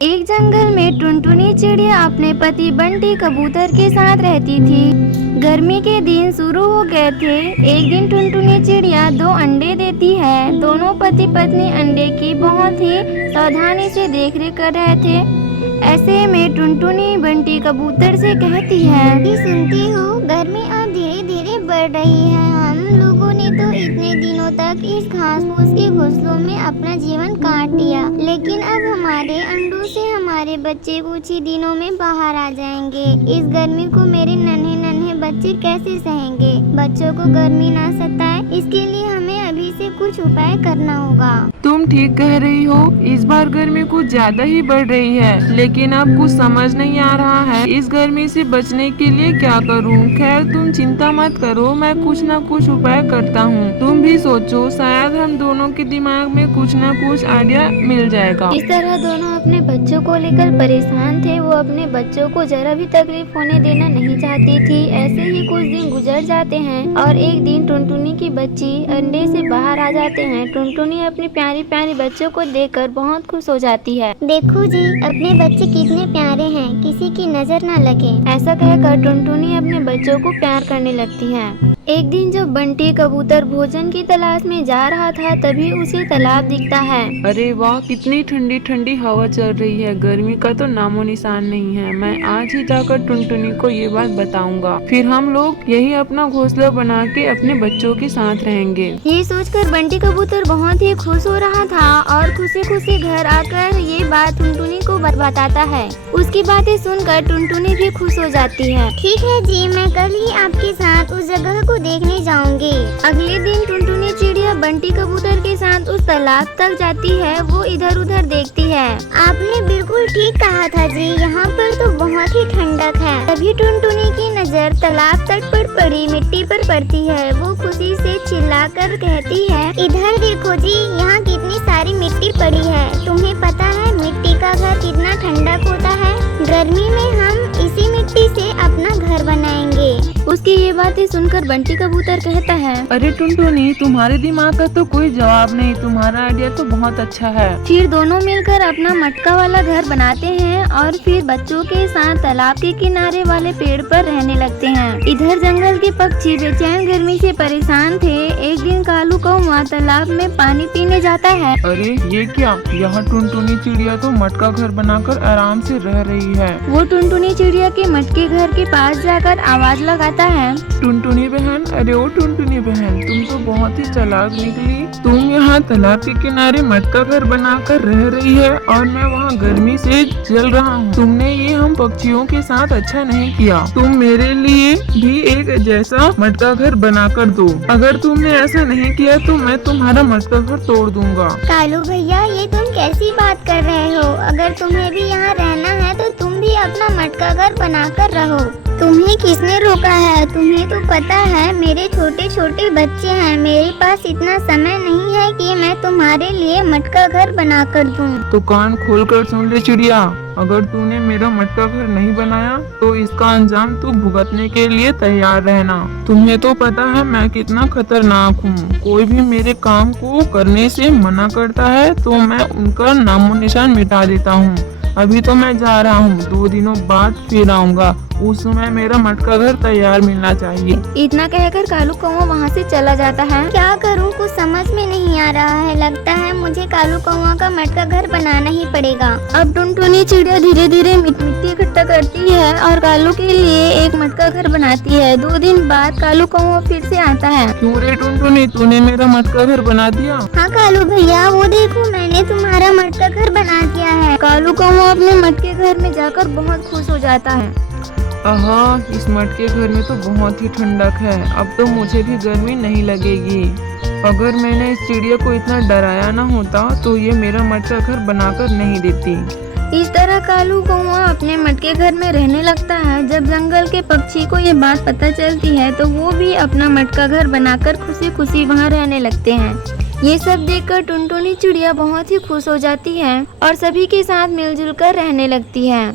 एक जंगल में टुनटुनी चिड़िया अपने पति बंटी कबूतर के साथ रहती थी। गर्मी के दिन शुरू हो गए थे। एक दिन टुनटुनी चिड़िया 2 अंडे देती है। दोनों पति पत्नी अंडे की बहुत ही सावधानी से देखरेख कर रहे थे। ऐसे में टुनटुनी बंटी कबूतर से कहती है, सुनती हो, गर्मी अब धीरे धीरे बढ़ रही है। हम लोगों ने तो इतने दिनों तक इस घास फूस के घोंसलों में अपना जीवन काट दिया, लेकिन अब हमारे अंडों से हमारे बच्चे कुछ ही दिनों में बाहर आ जाएंगे। इस गर्मी को मेरे नन्हे नन्हे बच्चे कैसे सहेंगे? बच्चों को गर्मी ना सताए, इसके लिए हमें अभी से कुछ उपाय करना होगा। तुम ठीक कह रही हो, इस बार गर्मी कुछ ज्यादा ही बढ़ रही है, लेकिन अब कुछ समझ नहीं आ रहा है इस गर्मी से बचने के लिए क्या करूं। खैर तुम चिंता मत करो, मैं कुछ न कुछ उपाय करता हूं। तुम भी सोचो, शायद हम दोनों के दिमाग में कुछ न कुछ आइडिया मिल जाएगा। इस तरह दोनों अपने बच्चों को लेकर परेशान थे। वो अपने बच्चों को जरा भी तकलीफ होने देना नहीं चाहती थी। ऐसे ही कुछ दिन गुजर जाते हैं और एक दिन टुनटुनी की बच्ची अंडे से बाहर आ जाते हैं। टुनटुनी अपनी प्यारी प्यारी बच्चों को देखकर बहुत खुश हो जाती है। देखो जी, अपने बच्चे कितने प्यारे हैं, किसी की नजर ना लगे। ऐसा कहकर टुनटुनी अपने बच्चों को प्यार करने लगती है। एक दिन जब बंटी कबूतर भोजन की तलाश में जा रहा था, तभी उसे तालाब दिखता है। अरे वाह, कितनी ठंडी ठंडी हवा चल रही है। गर्मी का तो नामो निशान नहीं है। मैं आज ही जाकर टुनटुनी को ये बात बताऊंगा, फिर हम लोग यही अपना घोंसला बना के अपने बच्चों के साथ रहेंगे। ये सोचकर बंटी कबूतर बहुत ही खुश हो रहा था और खुशी खुशी घर आकर ये बात टुनटुनी को बताता है। उसकी बातें सुनकर टुनटुनी भी खुश हो जाती है। ठीक है जी, मैं कल ही आपके साथ उस जगह को देखने जाऊंगी। अगले दिन टुनटुनी चिड़िया बंटी कबूतर के साथ उस तालाब तक जाती है। वो इधर उधर देखती है। आपने बिल्कुल ठीक कहा था जी, यहाँ पर तो बहुत ही ठंडक है। तभी टुनटुनी की नजर तालाब तट पर पड़ी मिट्टी पर पड़ती है। वो खुशी से चिल्लाकर कहती है, इधर देखो जी, यहाँ कितनी सारी मिट्टी पड़ी है। तुम्हें पता है मिट्टी का घर कितना ठंडक होता है? गर्मी में हम इसी मिट्टी से अपना घर बनाएंगे। उसकी ये बातें सुनकर बंटी कबूतर कहता है, अरे टुनटुनी, तुम्हारे दिमाग का तो कोई जवाब नहीं। तुम्हारा आइडिया तो बहुत अच्छा है। फिर दोनों मिलकर अपना मटका वाला घर बनाते हैं और फिर बच्चों के साथ तालाब के किनारे वाले पेड़ पर रहने लगते हैं। इधर जंगल के पक्षी बेचैन गर्मी से परेशान थे। एक दिन कालू कौवा तालाब में पानी पीने जाता है। अरे ये क्या, यहाँ टुनटुनी चिड़िया तो मटका घर बनाकर आराम से रह रही है। वो टुनटुनी चिड़िया के मटके घर के पास जाकर आवाज लगाता है, टुनटुनी बहन, अरे ओ टुनटुनी बहन, तुम तो बहुत ही चालाक निकली। तुम यहाँ तालाब के किनारे मटका घर बनाकर रह रही है और मैं वहाँ गर्मी से जल रहा हूँ। तुमने ये हम पक्षियों के साथ अच्छा नहीं किया। तुम मेरे लिए भी एक जैसा मटका घर बनाकर दो। अगर तुमने ऐसा नहीं किया तो मैं तुम्हारा मटका घर तोड़ दूंगा। कालू भैया, ये तुम कैसी बात कर रहे हो? अगर तुम्हें भी यहाँ रहना है तो तुम भी अपना मटका घर बनाकर रहो। तुम्हें किसने रोका है? तुम्हें तो पता है मेरे छोटे छोटे बच्चे हैं। मेरे पास इतना समय नहीं है कि मैं तुम्हारे लिए मटका घर बना कर दूं। तो कान खोल कर सुन ले चिड़िया, अगर तूने मेरा मटका घर नहीं बनाया तो इसका अंजाम तू भुगतने के लिए तैयार रहना। तुम्हें तो पता है मैं कितना खतरनाक हूँ। कोई भी मेरे काम को करने से मना करता है तो मैं उनका नामो निशान मिटा देता हूँ। अभी तो मैं जा रहा हूँ, 2 दिनों बाद फिर आऊँगा। उस समय मेरा मटका घर तैयार मिलना चाहिए। इतना कहकर कालू कौवा वहाँ से चला जाता है। क्या करूं, कुछ समझ में नहीं आ रहा है। लगता है मुझे कालू कौवा का मटका घर बनाना ही पड़ेगा। अब टुनटुनी चिड़िया धीरे धीरे मिट्टी इकट्ठा करती है और कालू के लिए एक मटका घर बनाती है। 2 दिन बाद कालू कौवा फिर से आता है। क्यों रे टुनटुनी, तूने मेरा मटका घर बना दिया? हाँ कालू भैया, वो देखो मैंने तुम्हारा मटका घर बना दिया है। कालू कौवा अपने मटके घर में जाकर बहुत खुश हो जाता है। आहा, इस मटके घर में तो बहुत ही ठंडक है। अब तो मुझे भी गर्मी नहीं लगेगी। अगर मैंने इस चिड़िया को इतना डराया ना होता तो ये मेरा मटका घर बनाकर नहीं देती। इस तरह कालू कौवा अपने मटके घर में रहने लगता है। जब जंगल के पक्षी को ये बात पता चलती है तो वो भी अपना मटका घर बनाकर खुशी खुशी वहाँ रहने लगते हैं। ये सब देखकर टुनटुनी चिड़िया बहुत ही खुश हो जाती है और सभी के साथ मिलजुल कर रहने लगती है।